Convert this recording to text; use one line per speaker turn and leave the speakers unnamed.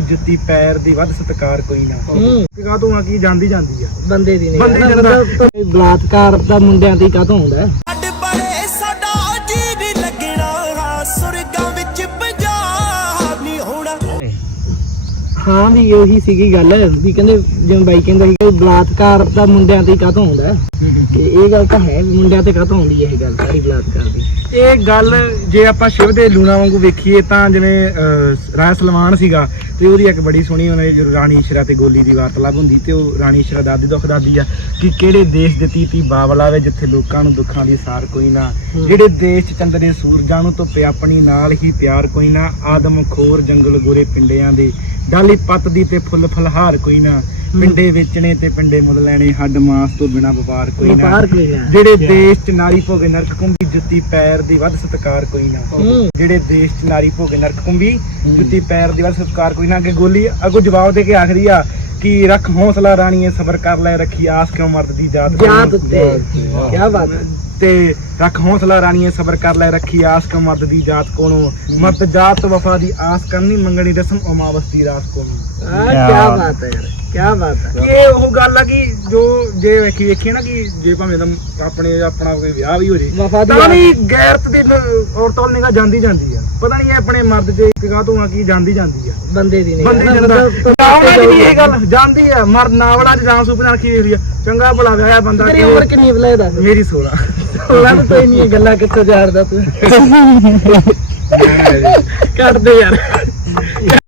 ਜੁੱਤੀ ਪੈਰ ਦੀ ਵੱਧ ਸਤਕਾਰ ਕੋਈ ਨਾ
ਹੂੰ
ਕਾ ਤੋਂ ਆ ਕੀ ਜਾਂਦੀ ਜਾਂਦੀ ਆ
ਬੰਦੇ ਦੀ ਨਹੀਂ
ਬੰਦੇ ਦੀ ਜਾਂਦਾ।
ਬਲਾਤਕਾਰ ਦਾ ਮੁੰਡਿਆਂ ਤੇ ਕਾਹਤੋਂ ਹੁੰਦਾ ਹੈ? ਹਾਂ ਵੀ ਉਹੀ ਸੀਗੀ ਗੱਲ ਵੀ ਕਹਿੰਦੇ ਜਿਵੇਂ ਬਾਈ ਕਹਿੰਦਾ ਸੀ ਕਿ ਬਲਾਤਕਾਰ ਦਾ ਮੁੰਡਿਆਂ ਤੇ ਕਾਹਤੋਂ ਹੁੰਦਾ ਹੈ? ਤੇ ਇਹ ਗੱਲ ਤਾਂ ਹੈ ਵੀ ਮੁੰਡਿਆਂ ਤੇ ਕਾਹਤੋਂ ਹੁੰਦੀ ਹੈ ਇਹ ਗੱਲ ਸਾਰੀ ਬਲਾਤਕਾਰ ਦੀ
ਇਹ ਗੱਲ ਜੇ ਆਪਾਂ ਸ਼ਿਵ ਦੇ ਲੂਣਾ ਵਾਂਗੂ ਵੇਖੀਏ ਤਾਂ ਜਿਵੇਂ ਅਹ, ਰਾਜਾ ਸਲਮਾਨ ਸੀਗਾ ਤੇ ਉਹਦੀ ਇੱਕ ਬੜੀ ਸੋਹਣੀ ਉਹਨਾਂ ਦੀ ਰਾਣੀ ਇਸ਼ਰਾ ਤੇ ਗੋਲੀ ਦੀ ਵਾਰਤਾਲਾਪ ਹੁੰਦੀ ਤੇ ਉਹ ਰਾਣੀ ਇਸ਼ਰਾ ਦਾਦੀ ਦੁੱਖ ਦਾਦੀ ਆ ਕਿ ਕਿਹੜੇ ਦੇਸ਼ ਦੇ ਤੀਤੀ ਬਾਬਲ ਆਵੇ ਜਿੱਥੇ ਲੋਕਾਂ ਨੂੰ ਦੁੱਖਾਂ ਦੀ ਸਾਰ ਕੋਈ ਨਾ
ਹੂੰ।
ਜਿਹੜੇ ਦੇਸ਼ ਚ ਚੰਦਰੇ ਸੂਰਜਾਂ ਨੂੰ ਧੁੱਪੇ ਆਪਣੀ ਨਾਲ ਹੀ ਪਿਆਰ ਕੋਈ ਨਾ ਆਦਮ ਖੋਰ ਜੰਗਲ ਗੋਰੇ ਪਿੰਡਿਆਂ ਦੇ ਡਾਲੀ ਪੱਤ ਦੀ ਤੇ ਫੁੱਲ ਫਲਹਾਰ ਕੋਈ ਨਾ। ਪਿੰਡੇ ਵੇਚਣੇ ਤੇ ਪਿੰਡੇ ਮੁੱਲ ਲੈਣੇ ਹੱਡ ਮਾਸ ਤੋਂ ਬਿਨਾ ਵਪਾਰ ਕੋਈ ਨਾ।
ਵਪਾਰ ਕੋਈ ਨਾ।
ਜਿਹੜੇ ਦੇਸ਼ ਚ ਨਾਰੀ ਭੋਗੇ ਨਰਕ ਕੁੰਭੀ ਜੁੱਤੀ ਪੈਰ ਦੀ ਵੱਧ ਸਤਕਾਰ ਕੋਈ ਨਾ।
ਹੂੰ।
ਜਿਹੜੇ ਦੇਸ਼ ਚ ਨਾਰੀ ਭੋਗੇ ਨਰਕ ਕੁੰਭੀ ਜੁੱਤੀ ਪੈਰ ਦੀ ਵੱਧ ਸਤਕਾਰ ਕੋਈ ਨਾ। ਅੱਗੇ ਗੋਲੀ ਅੱਗੋਂ ਜਵਾਬ ਦੇ ਕੇ ਆਖਦੀ ਆ ਕਿ ਰੱਖ ਹੌਸਲਾ ਰਾਣੀਏ ਸਬਰ ਕਰ ਲੈ ਰੱਖੀ ਆਸ ਕਿਉਂ ਮਰਦ ਦੀ ਜਾਤ
ਉੱਤੇ ਕੀ ਬਾਤ ਹੈ।
ਤੇ ਰੱਖ ਹੌਸਲਾ ਰਾਣੀਏ ਸਬਰ ਕਰ ਲੈ ਰੱਖੀ ਆਸ ਕਿਉਂ ਮਰਦ ਦੀ ਜਾਤ ਕੋਲੋਂ? ਮਰਦ ਜਾਤ ਵਫਾ ਦੀ ਆਸ ਕਰਨੀ ਮੰਗਣੀ ਰਸਮ ਅਮਾਵਸ ਦੀ ਰਾਤ ਕੋਲੋਂ।
ਆ ਕੀ ਬਾਤ ਹੈ ਯਾਰ ਕੀ ਬਾਤ ਹੈ।
ਇਹ ਉਹ ਗੱਲ ਆ ਕਿ ਜੋ ਜੇ ਵੇਖੀ ਵੇਖੀ ਨਾ ਕਿ ਜੇ ਭਾਵੇਂ ਤਾਂ ਆਪਣੇ ਆਪਣਾ ਕੋਈ ਵਿਆਹ ਵੀ ਹੋ ਜੇ
ਵਫਾ ਦੀ
ਤਾਂ ਵੀ ਗੈਰਤ ਦੇ ਔਰਤਾਂ ਵੱਲ ਨਿਗਾਹ ਜਾਂਦੀ ਜਾਂਦੀ ਆ। ਪਤਾ ਨਹੀਂ ਇਹ ਆਪਣੇ ਮਰਦ ਦੇ ਕਿਗਾ ਤੋਂ ਆ ਕੀ ਜਾਂਦੀ ਜਾਂਦੀ ਆ।
ਬੰਦੇ ਦੀ ਨਹੀਂ।
ਬੰਦੀ
ਹੈ ਨਾ,
ਜਾਂਦਾ
ਮਤਲਬ
ਉਹਨਾਂ ਦੀ ਵੀ ਇਹ ਗੱਲ। ਜਾਂਦੀ ਆ। ਮਰਦ ਨਾਵਲਾ ਚ ਜਾਮ ਸੂਪ ਨਾਲ ਕੀ ਹੋਈ ਆ। ਚੰਗਾ ਭਲਾ ਵਿਆਹਿਆ ਬੰਦਾ
ਤੇਰੀ ਉਮਰ ਕਿੰਨੀ ਬਲੇ ਦੱਸ
ਮੇਰੀ 16
ਉਹਨਾਂ ਨੂੰ ਕੋਈ ਨਹੀਂ ਗੱਲਾਂ ਕਿੱਥੋਂ ਜਾਣਦਾ ਤੂੰ? ਕੱਢ ਦੇ ਯਾਰ।